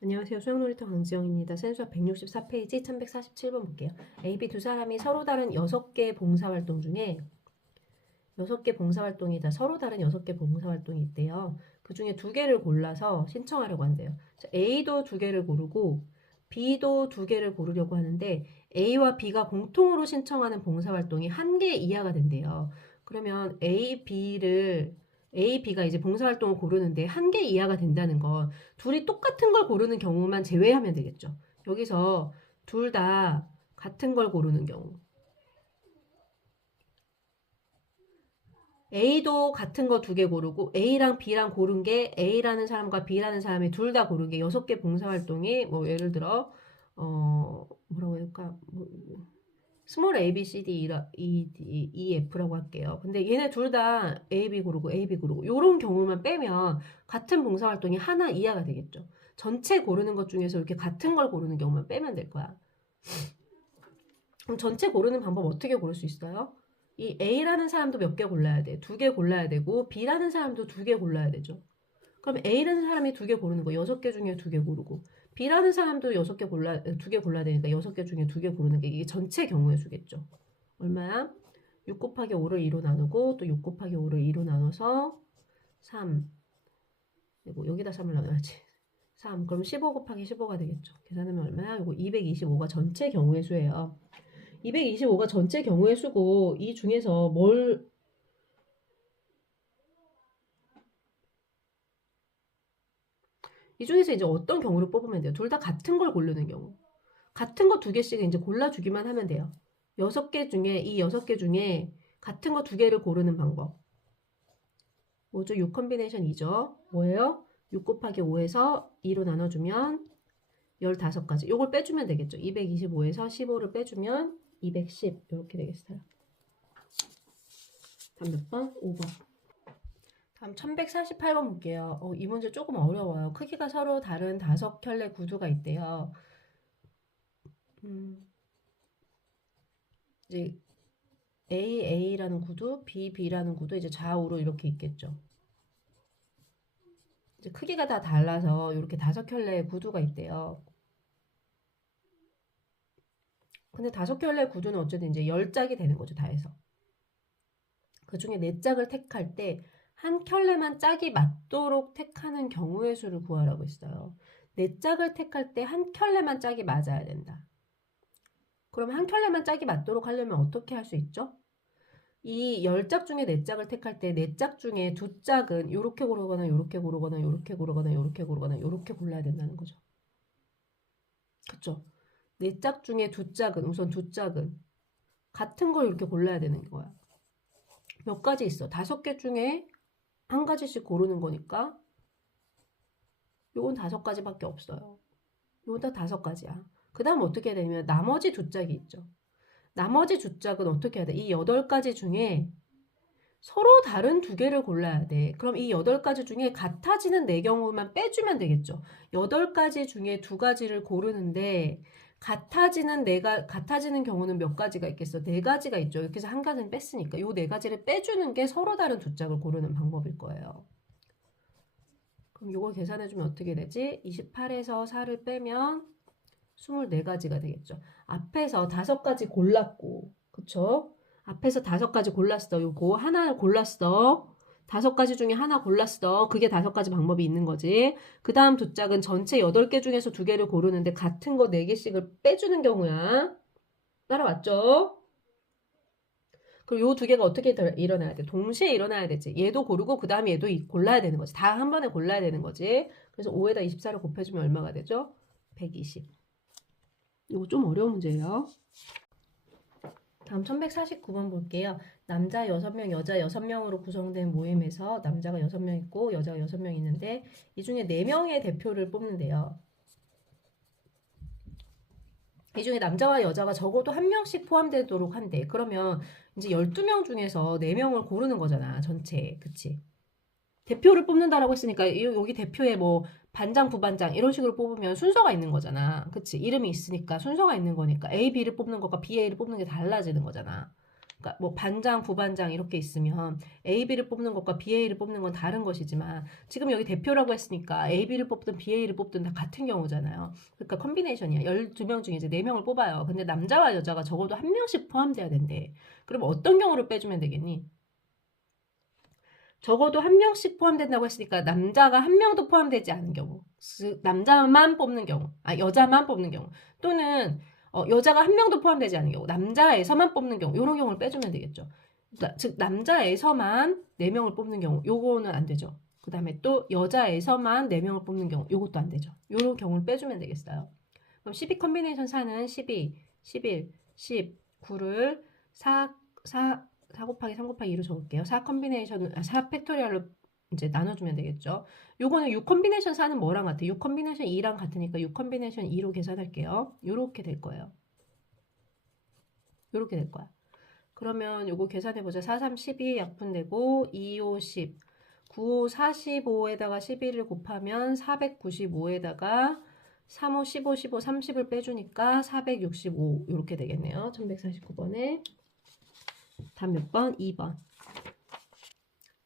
안녕하세요. 수학놀이터 강지영입니다. 센수학 164페이지 1147번 볼게요. A, B 두 사람이 서로 다른 6개 봉사활동 중에 6개 봉사활동이다. 서로 다른 6개 봉사활동이 있대요. 그 중에 2개를 골라서 신청하려고 한대요. 자, A도 2개를 고르고 B도 2개를 고르려고 하는데 A와 B가 공통으로 신청하는 봉사활동이 1개 이하가 된대요. 그러면 A, B가 이제 봉사활동을 고르는데 1개 이하가 된다는 건 둘이 똑같은 걸 고르는 경우만 제외하면 되겠죠. 여기서 둘 다 같은 걸 고르는 경우. A도 같은 거 2개 고르고 A랑 B랑 고른 게 A라는 사람과 B라는 사람이 둘 다 고른 게 6개 봉사활동이 뭐 예를 들어 뭐라고 해야 될까? 스몰 A, B, C, D, E, F라고 할게요. 근데 얘네 둘 다 A, B 고르고 A, B 고르고 요런 경우만 빼면 같은 봉사활동이 하나 이하가 되겠죠. 전체 고르는 것 중에서 이렇게 같은 걸 고르는 경우만 빼면 될 거야. 그럼 전체 고르는 방법 어떻게 고를 수 있어요? 이 A라는 사람도 몇 개 골라야 돼. 2개 골라야 되고 B라는 사람도 2개 골라야 되죠. 그럼 A라는 사람이 2개 고르는 거 6개 중에 2개 고르고 B라는 사람도 2개 골라야 되니까 6개 중에 2개 고르는 게 이게 전체 경우의 수겠죠. 얼마야? 6 곱하기 5를 2로 나누고 또 6 곱하기 5를 2로 나눠서 3 그리고 여기다 3을 나눠야지. 3 그럼 15 곱하기 15가 되겠죠. 계산하면 얼마야? 이거 225가 전체 경우의 수예요. 225가 전체 경우의 수고 이 중에서 이 중에서 이제 어떤 경우를 뽑으면 돼요? 둘 다 같은 걸 고르는 경우. 같은 거 2개씩 이제 골라주기만 하면 돼요. 6개 중에 이 6개 중에 같은 거 2개를 고르는 방법. 뭐죠? 6 컨비네이션이죠. 뭐예요? 6 곱하기 5에서 2로 나눠주면 15가지. 요걸 빼주면 되겠죠. 225에서 15를 빼주면 210 이렇게 되겠어요. 다음 몇 번? 5번. 다음 1148번 볼게요. 이 문제 조금 어려워요. 크기가 서로 다른 5켤레 구두가 있대요. 이제 A라는 구두, B라는 구두 이제 좌우로 이렇게 있겠죠. 이제 크기가 다 달라서 이렇게 5켤레의 구두가 있대요. 근데 5켤레의 구두는 어쨌든 이제 10짝이 되는 거죠, 다 해서. 그 중에 4짝을 택할 때 한 켤레만 짝이 맞도록 택하는 경우의 수를 구하라고 했어요. 4짝을 택할 때 한 켤레만 짝이 맞아야 된다. 그럼 한 켤레만 짝이 맞도록 하려면 어떻게 할 수 있죠? 이 10짝 중에 4짝을 택할 때 4짝 중에 2짝은 요렇게 고르거나 요렇게 고르거나 요렇게 고르거나 요렇게 고르거나 요렇게 골라야 된다는 거죠. 그쵸? 4짝 중에 2짝은 우선 2짝은 같은 걸 이렇게 골라야 되는 거야. 몇 가지 있어? 5개 중에 한 가지씩 고르는 거니까 요건 5가지밖에 없어요. 요건 다 5가지야. 그 다음 어떻게 해야 되냐면 나머지 2짝이 있죠. 나머지 2짝은 어떻게 해야 돼? 이 8가지 중에 서로 다른 2개를 골라야 돼. 그럼 이 8가지 중에 같아지는 4경우만 빼주면 되겠죠. 8가지 중에 2가지를 고르는데 같아지는 경우는 몇 가지가 있겠어? 4가지가 있죠. 이렇게 해서 한 가지는 뺐으니까 이 4가지를 빼주는 게 서로 다른 2짝을 고르는 방법일 거예요. 그럼 이걸 계산해주면 어떻게 되지? 28에서 4를 빼면 24가지가 되겠죠. 앞에서 5가지 골랐고, 그쵸? 앞에서 5가지 골랐어. 요거 하나 골랐어. 5가지 중에 하나 골랐어. 그게 5가지 방법이 있는 거지. 그 다음 2짝은 전체 8개 중에서 2개를 고르는데 같은 거 4개씩을 빼주는 경우야. 따라왔죠? 그리고 요 2개가 어떻게 일어나야 돼? 동시에 일어나야 되지. 얘도 고르고 그 다음에 얘도 골라야 되는 거지. 다 한 번에 골라야 되는 거지. 그래서 5에다 24를 곱해주면 얼마가 되죠? 120. 이거 좀 어려운 문제예요. 다음 1149번 볼게요. 남자 6명, 여자 6명으로 구성된 모임에서 남자가 6명 있고 여자가 6명 있는데 이 중에 4명의 대표를 뽑는데요. 이 중에 남자와 여자가 적어도 한 명씩 포함되도록 한대. 그러면 이제 12명 중에서 4명을 고르는 거잖아. 전체. 그치? 대표를 뽑는다라고 했으니까 여기 대표에 뭐 반장, 부반장 이런 식으로 뽑으면 순서가 있는 거잖아. 그치? 이름이 있으니까 순서가 있는 거니까 A, B를 뽑는 것과 B, A를 뽑는 게 달라지는 거잖아. 그러니까 뭐 반장, 부반장 이렇게 있으면 AB를 뽑는 것과 BA를 뽑는 건 다른 것이지만 지금 여기 대표라고 했으니까 AB를 뽑든 BA를 뽑든 다 같은 경우잖아요. 그러니까 컨비네이션이야. 12명 중에 이제 4명을 뽑아요. 근데 남자와 여자가 적어도 한 명씩 포함돼야 된대. 그럼 어떤 경우를 빼주면 되겠니? 적어도 한 명씩 포함된다고 했으니까 남자가 한 명도 포함되지 않은 경우, 남자만 뽑는 경우, 여자만 뽑는 경우, 또는 여자가 한 명도 포함되지 않은 경우, 남자에서만 뽑는 경우, 이런 경우를 빼주면 되겠죠. 즉 남자에서만 4명을 뽑는 경우, 요거는 안 되죠. 그 다음에 또 여자에서만 4명을 뽑는 경우, 요것도 안 되죠. 요런 경우를 빼주면 되겠어요. 그럼 12 컨비네이션 4는 12, 11, 10, 9를 4 곱하기 3 곱하기 2로 적을게요. 4 컨비네이션, 4 팩토리얼로 이제 나눠주면 되겠죠. 요거는 6 컨비네이션 4는 뭐랑 같아? 6 컨비네이션 2랑 같으니까 6 컨비네이션 2로 계산할게요. 요렇게 될 거예요. 요렇게 될 거야. 그러면 요거 계산해보자. 4, 3, 12 약분되고 2, 5, 10, 9, 5, 45에다가 11을 곱하면 495에다가 3, 5, 15, 15, 30을 빼주니까 465 이렇게 되겠네요. 1149번에 다음 몇 번? 2번.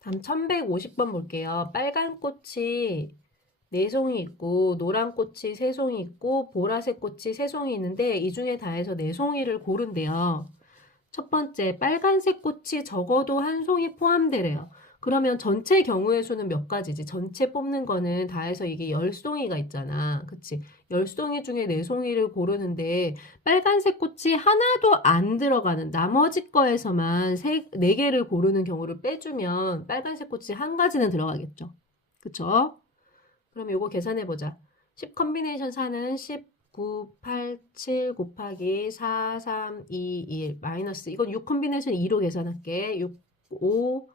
다음 1150번 볼게요. 빨간 꽃이 4송이 있고 노란 꽃이 3송이 있고 보라색 꽃이 3송이 있는데 이 중에 다 해서 4송이를 고른대요. 첫 번째, 빨간색 꽃이 적어도 한 송이 포함되래요. 그러면 전체 경우의 수는 몇 가지지? 전체 뽑는 거는 다 해서 이게 10송이가 있잖아. 그치? 10송이 중에 4송이를 고르는데 빨간색 꽃이 하나도 안 들어가는 나머지 거에서만 4개를 고르는 경우를 빼주면 빨간색 꽃이 한 가지는 들어가겠죠. 그쵸? 그럼 요거 계산해보자. 10 컨비네이션 4는 10 9, 8, 7 곱하기 4, 3, 2, 1 마이너스 이건 6 컨비네이션 2로 계산할게. 6, 5,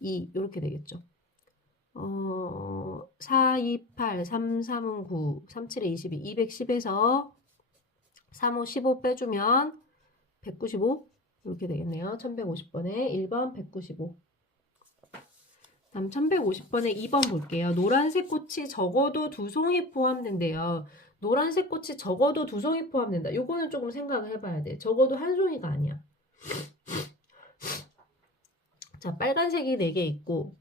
2 이렇게 되겠죠. 4, 2, 8, 3, 3은 9, 3, 7에 22, 210에서 3, 5, 15 빼주면 195 이렇게 되겠네요. 1150번에 1번 195. 다음 1150번에 2번 볼게요. 노란색 꽃이 적어도 2송이 포함된대요. 노란색 꽃이 적어도 2송이 포함된다. 요거는 조금 생각을 해봐야 돼. 적어도 한 송이가 아니야. 자, 빨간색이 4개 있고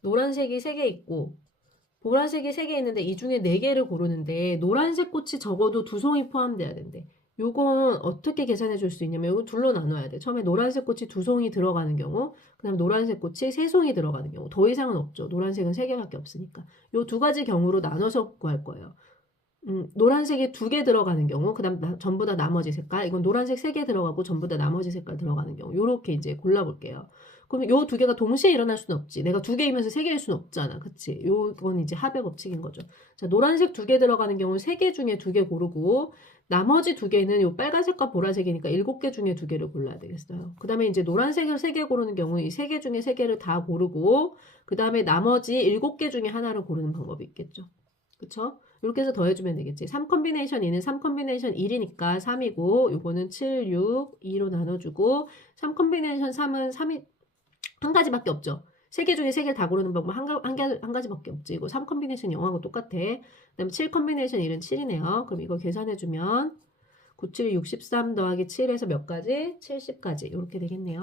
노란색이 3개 있고 보라색이 3개 있는데 이 중에 4개를 고르는데 노란색 꽃이 적어도 2송이 포함돼야 된대. 요건 어떻게 계산해 줄 수 있냐면 이거 둘로 나눠야 돼. 처음에 노란색 꽃이 2송이 들어가는 경우, 그 다음 노란색 꽃이 3송이 들어가는 경우. 더 이상은 없죠. 노란색은 3개밖에 없으니까. 요 두 가지 경우로 나눠서 구할 거예요. 노란색이 2개 들어가는 경우, 그 다음 전부 다 나머지 색깔. 이건 노란색 3개 들어가고 전부 다 나머지 색깔 들어가는 경우. 요렇게 이제 골라볼게요. 그럼 요 2개가 동시에 일어날 수는 없지. 내가 2개이면서 3개일 수는 없잖아. 그치? 요건 이제 합의 법칙인 거죠. 자, 노란색 2개 들어가는 경우 3개 중에 2개 고르고, 나머지 2개는 요 빨간색과 보라색이니까 7개 중에 2개를 골라야 되겠어요. 그 다음에 이제 노란색을 3개 고르는 경우 이 3개 중에 3개를 다 고르고, 그 다음에 나머지 7개 중에 하나를 고르는 방법이 있겠죠. 그쵸? 이렇게 해서 더해주면 되겠지. 3 컨비네이션 2는 3 컨비네이션 1이니까 3이고, 요거는 7, 6, 2로 나눠주고, 3 컨비네이션 3은 3이 한 가지밖에 없죠. 3개 중에 3개를 다 고르는 방법 한 가지밖에 없지. 이거 3 컨비네이션 0하고 똑같아. 그 다음에 7 컨비네이션 1은 7이네요. 그럼 이거 계산해주면 9, 7, 63 더하기 7에서 몇 가지? 70까지. 이렇게 되겠네요.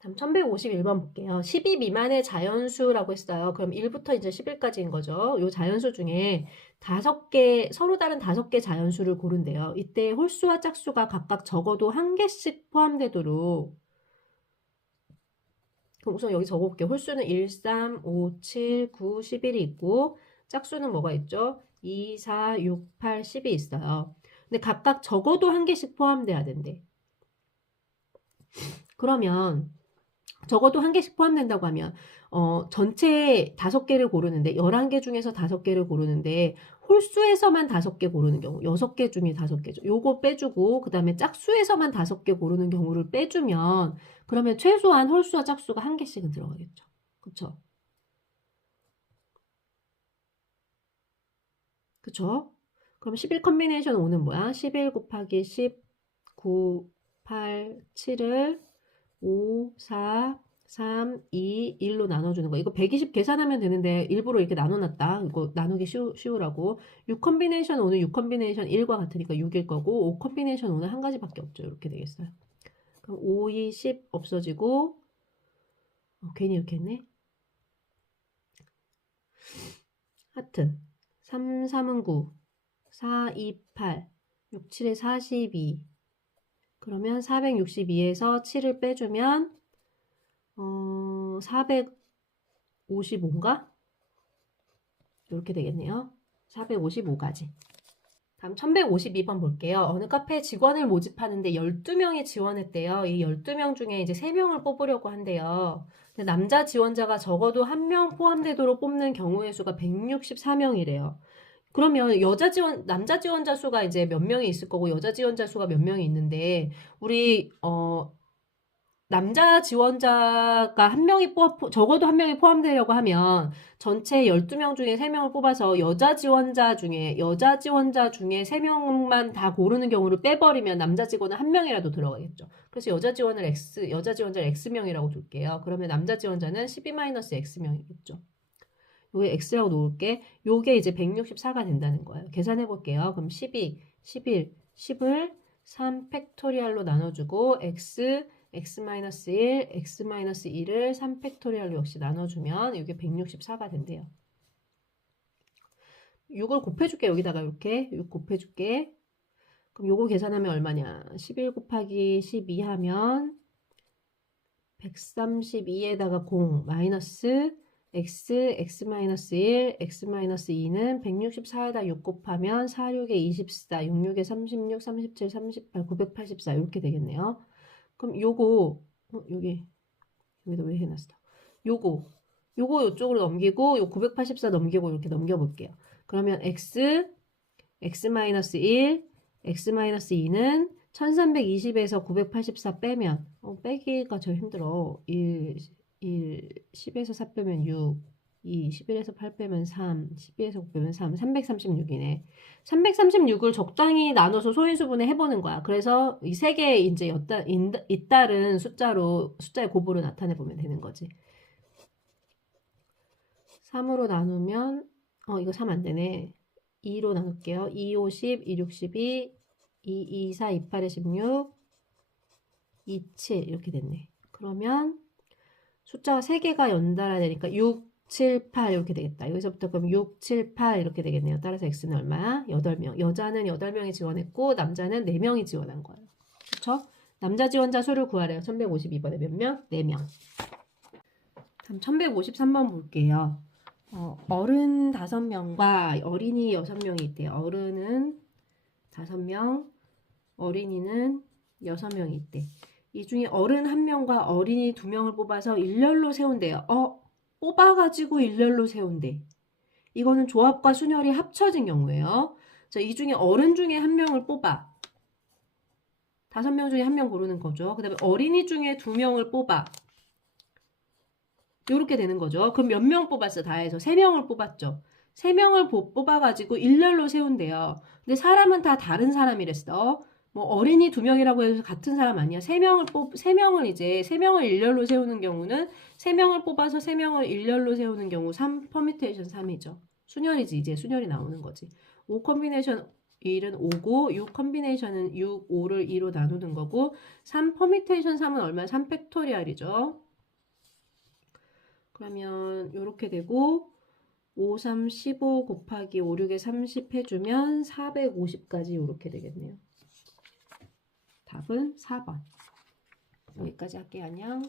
다음 1151번 볼게요. 12 미만의 자연수라고 했어요. 그럼 1부터 이제 11까지인 거죠. 요 자연수 중에 5개, 서로 다른 5개 자연수를 고른대요. 이때 홀수와 짝수가 각각 적어도 1개씩 포함되도록. 그럼 우선 여기 적어볼게요. 홀수는 1, 3, 5, 7, 9, 11이 있고 짝수는 뭐가 있죠? 2, 4, 6, 8, 10이 있어요. 근데 각각 적어도 1개씩 포함돼야 된대. 그러면 적어도 1개씩 포함된다고 하면 전체 5개를 고르는데 11개 중에서 5개를 고르는데 홀수에서만 5개 고르는 경우 6개 중에 5개죠. 요거 빼주고 그 다음에 짝수에서만 5개 고르는 경우를 빼주면 그러면 최소한 홀수와 짝수가 1개씩은 들어가겠죠. 그쵸? 그쵸? 그럼 11 컨비네이션 5는 뭐야? 11 곱하기 10, 9, 8, 7을 5, 4, 3, 2, 1로 나눠주는 거. 이거 120 계산하면 되는데 일부러 이렇게 나눠놨다. 이거 나누기 쉬우라고. 6 컨비네이션 5는 6 컨비네이션 1과 같으니까 6일 거고 5 컨비네이션 5는 한 가지밖에 없죠. 이렇게 되겠어요. 그럼 5, 2, 10 없어지고 괜히 이렇게 했네. 하튼 3, 3은 9, 4, 2, 8, 6, 7에 42. 그러면 462에서 7을 빼주면 455인가? 이렇게 되겠네요. 455까지. 다음 1152번 볼게요. 어느 카페에 직원을 모집하는데 12명이 지원했대요. 이 12명 중에 이제 3명을 뽑으려고 한대요. 근데 남자 지원자가 적어도 1명 포함되도록 뽑는 경우의 수가 164명이래요. 그러면 남자 지원자 수가 이제 몇 명이 있을 거고 여자 지원자 수가 몇 명이 있는데 우리 남자 지원자가 적어도 한 명이 포함되려고 하면 전체 12명 중에 3명을 뽑아서 여자 지원자 중에 3명만 다 고르는 경우를 빼버리면 남자 직원은 한 명이라도 들어가겠죠. 그래서 여자 지원자를 X명이라고 둘게요. 그러면 남자 지원자는 12-X명이겠죠. 요게 X라고 놓을게. 요게 이제 164가 된다는 거예요. 계산해 볼게요. 그럼 12, 11, 10을 3 팩토리얼로 나눠주고 X, X-1, X-2를 3 팩토리얼로 역시 나눠주면 이게 164가 된대요. 6을 곱해줄게. 여기다가 이렇게 6 곱해줄게. 그럼 요거 계산하면 얼마냐? 11 곱하기 12 하면 132에다가 0 마이너스 x, x-1, x-2는 164에다 6 곱하면 4, 6에 24, 6, 6에 36, 37, 38, 984 이렇게 되겠네요. 그럼 요거 여기다 왜 해놨어? 요거 요쪽으로 넘기고 요 984 넘기고 이렇게 넘겨볼게요. 그러면 x, x-1, x-2는 1320에서 984 빼면 빼기가 제일 힘들어. 10에서 4 빼면 6, 11에서 8 빼면 3, 12에서 9 빼면 3, 336이네. 336을 적당히 나눠서 소인수분해 해보는 거야. 그래서 이 세 개에 이제 잇따른 숫자의 곱으로 나타내보면 되는 거지. 3으로 나누면, 이거 3 안 되네. 2로 나눌게요. 2, 5, 10, 2, 6, 12, 2, 2, 4, 2, 8에 16, 2, 7 이렇게 됐네. 그러면 숫자가 3개가 연달아 되니까 6, 7, 8 이렇게 되겠다. 여기서부터 그럼 6, 7, 8 이렇게 되겠네요. 따라서 X는 얼마야? 8명. 여자는 8명이 지원했고 남자는 4명이 지원한 거예요. 그쵸? 남자 지원자 수를 구하래요. 1152번에 몇 명? 4명. 다음 1153번 볼게요. 어른 5명과 어린이 6명이 있대요. 어른은 5명, 어린이는 6명이 있대. 이 중에 어른 1명과 어린이 2명을 뽑아서 일렬로 세운대요. 뽑아가지고 일렬로 세운대. 이거는 조합과 순혈이 합쳐진 경우예요. 자, 이 중에 어른 중에 1명을 뽑아. 5명 중에 1명 고르는 거죠. 그 다음에 어린이 중에 2명을 뽑아. 이렇게 되는 거죠. 그럼 몇 명 뽑았어? 다 해서 3명을 뽑았죠. 3명을 뽑아가지고 일렬로 세운대요. 근데 사람은 다 다른 사람이랬어. 뭐 어린이 2명이라고 해서 같은 사람 아니야. 3명을 일렬로 세우는 경우는 3명을 뽑아서 3명을 일렬로 세우는 경우 3 퍼미테이션 3이죠. 순혈이지. 이제 순혈이 나오는 거지. 5 컴비네이션 1은 5고 6 컴비네이션은 6, 5를 2로 나누는 거고 3 퍼미테이션 3은 얼마야? 3 팩토리얼이죠. 그러면 이렇게 되고 5, 3, 15 곱하기 5, 6에 30 해주면 450까지 이렇게 되겠네요. 답은 4번. 여기까지 할게요. 안녕.